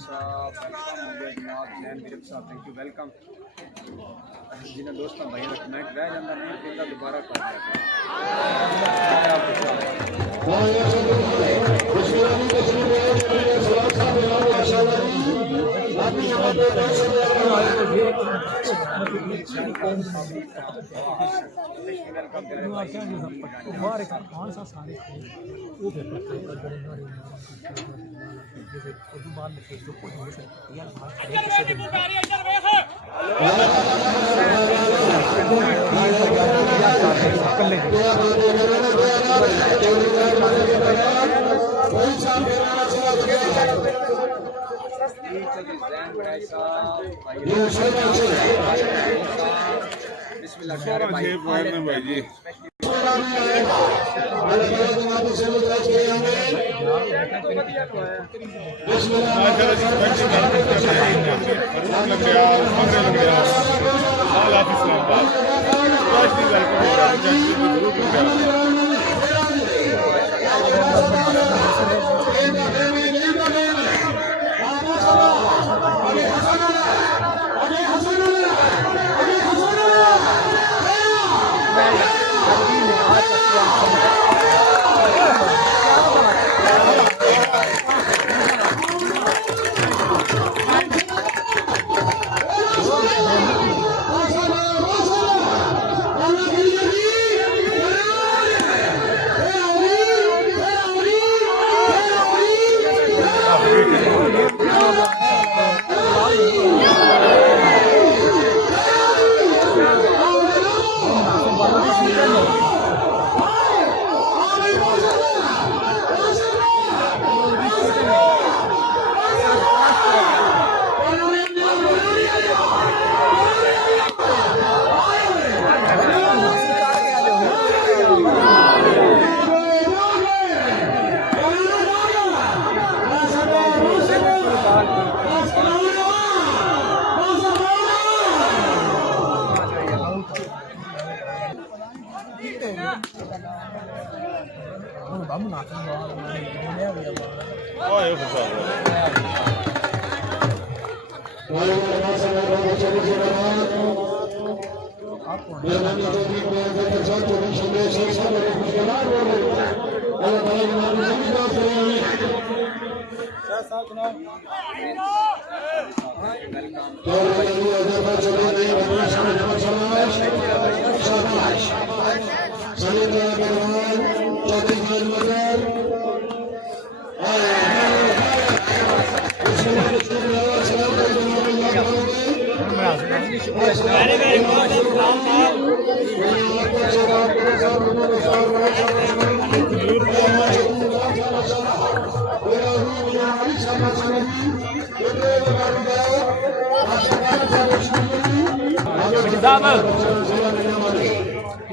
साहब जनाब thank you welcome. जिन्हें दोस्तों भाई कमेंट रह जाता नहीं फिर दोबारा कर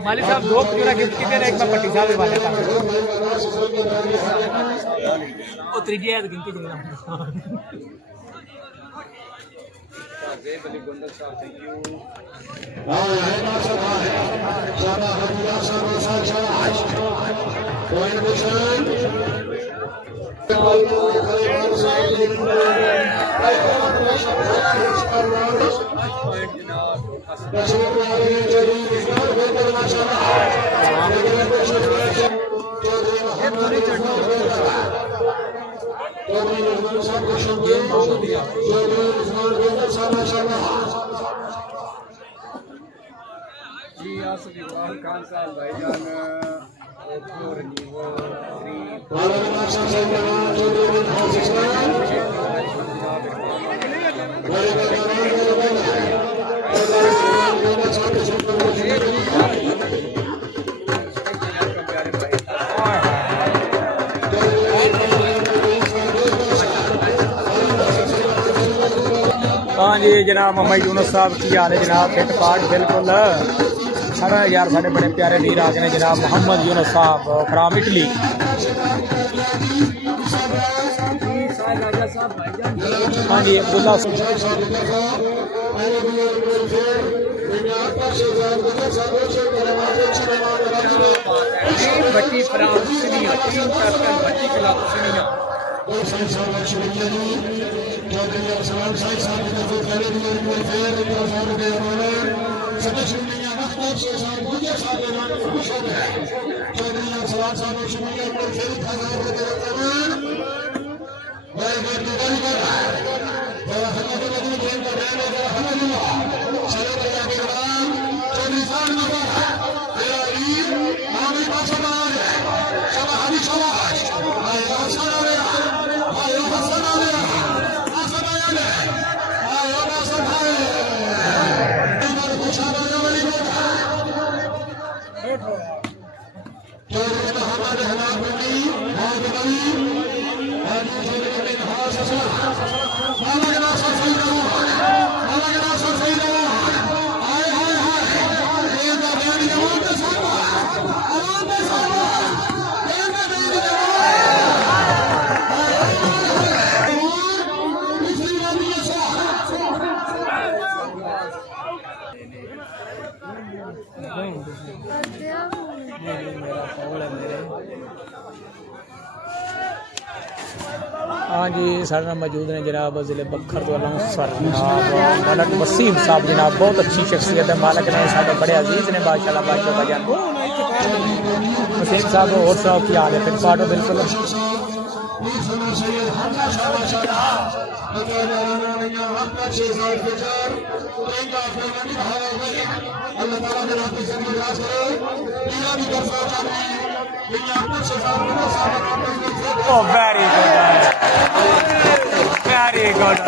मालिक साहब दो पूरा गिफ्ट की एक में पट्टी साहब वाले का ओ त्रिजिया है गिनती देना जेब अली गोंदल साहब थैंक यू। जी आसफान खान साहब भाईजान हाँ जी जनाब मोहम्मद यूनुस साहब की हाल है जनाब फिट फाट बिल्कुल सारा यार साढ़े बड़े प्यारे वीर आ गए हैं जनाब मोहम्मद यूनुस साहब फ्राम इटली। हाँ जी अब्दुल्ला बच्ची फ्रांस हाँ जी साढ़े नाल मौजूद ने जनाब ज़िले बखर तो अलांसर जनाब मलक वसीम साहब जनाब बहुत अच्छी शख्सियत है मालक ने साढ़े बड़े अजीज ने बादशाह बादशाह बजान वसीम साहब और साहब की हाल है फिर पाटो बिल्कुल Oh, very good. Very good.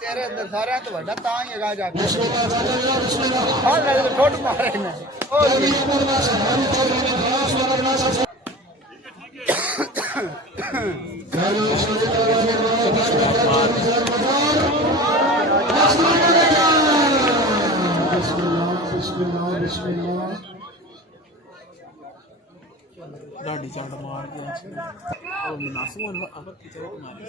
तेरे अंदर सारे तो बड़ा ता ही गा जाके हां ले ठोट मारे ने दाढ़ी चाट मार के और मुनासिब अगर किसी को मारे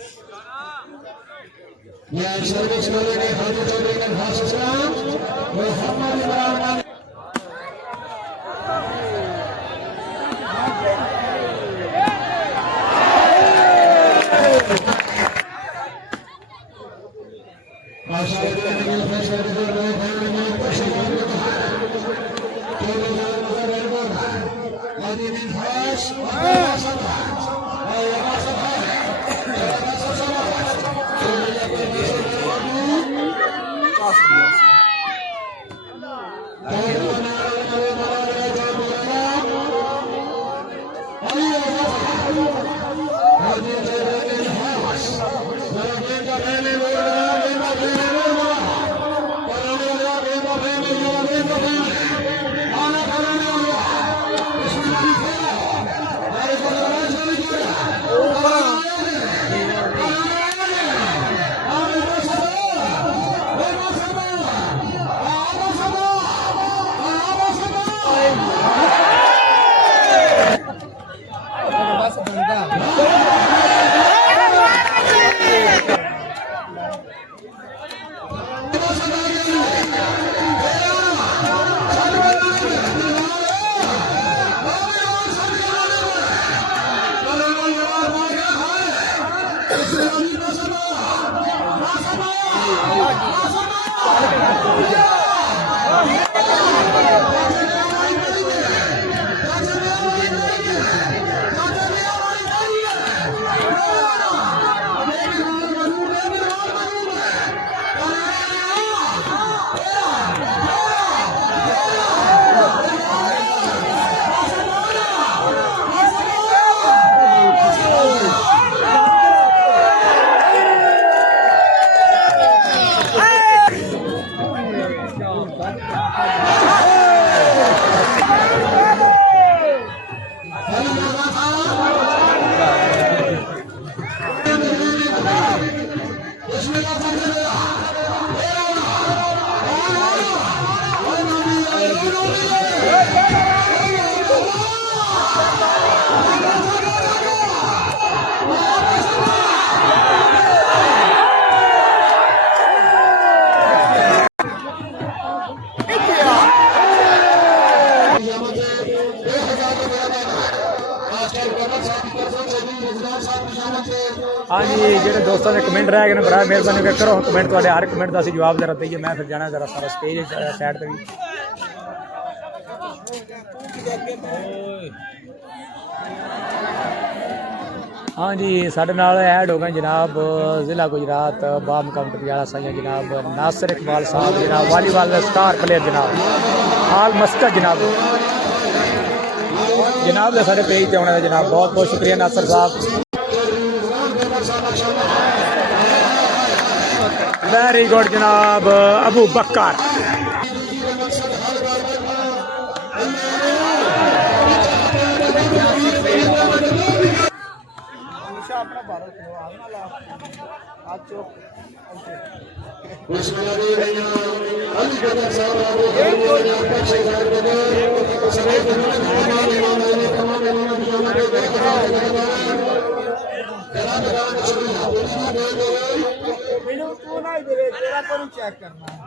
या सर्विस वाले ने हाथ जोड़े ने खास सलाम मोहम्मद इमरान हाँ जी जेडे दोस्तों के कमेंट रह गए बड़ा मेहरबानी करो कमेंट थोड़े हर कमेंट का असं जवाब जरा दईए मैं फिर जाना जरा सारा स्टेज साइड पर भी हाँ जी साढ़े नाल ऐड हो गए जनाब जिला गुजरात बाम काउंटर वाला साइया जनाब नासिर इकबाल साहब जनाब वॉलीबॉल का स्टार प्लेयर जनाब आल मस्कत जनाब जनाब साढ़े पेज से आने जनाब बहुत बहुत शुक्रिया नासिर साहब वेरी गुड जनाब अबू बकर अपना भारत आज चेक करना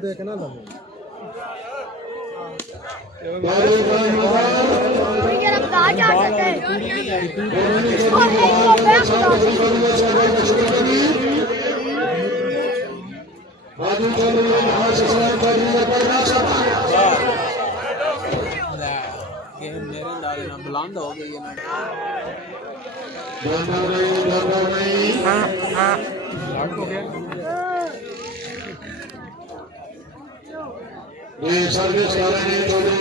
देखना बुलंद हो गई ये सर्विस वाले थोड़ी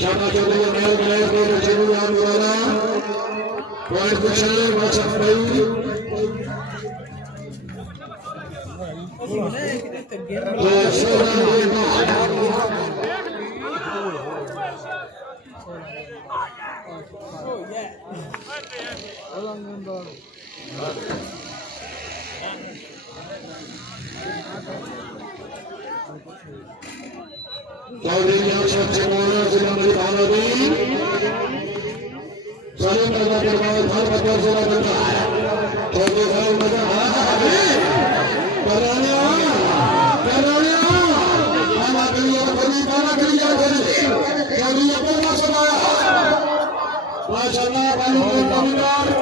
शाना चौधरी मेल गए को शुरू आने वाला पॉइंट कुछ वाचक भाई चौधरी सबसे बड़ा जिला में थाना भी चलो करना के बाद हर बच्चा जिला करता है चौधरी साहब मजा कराने आना करिए बड़ी गाना करिए चौधरी अपना समाया माशाल्लाह भाई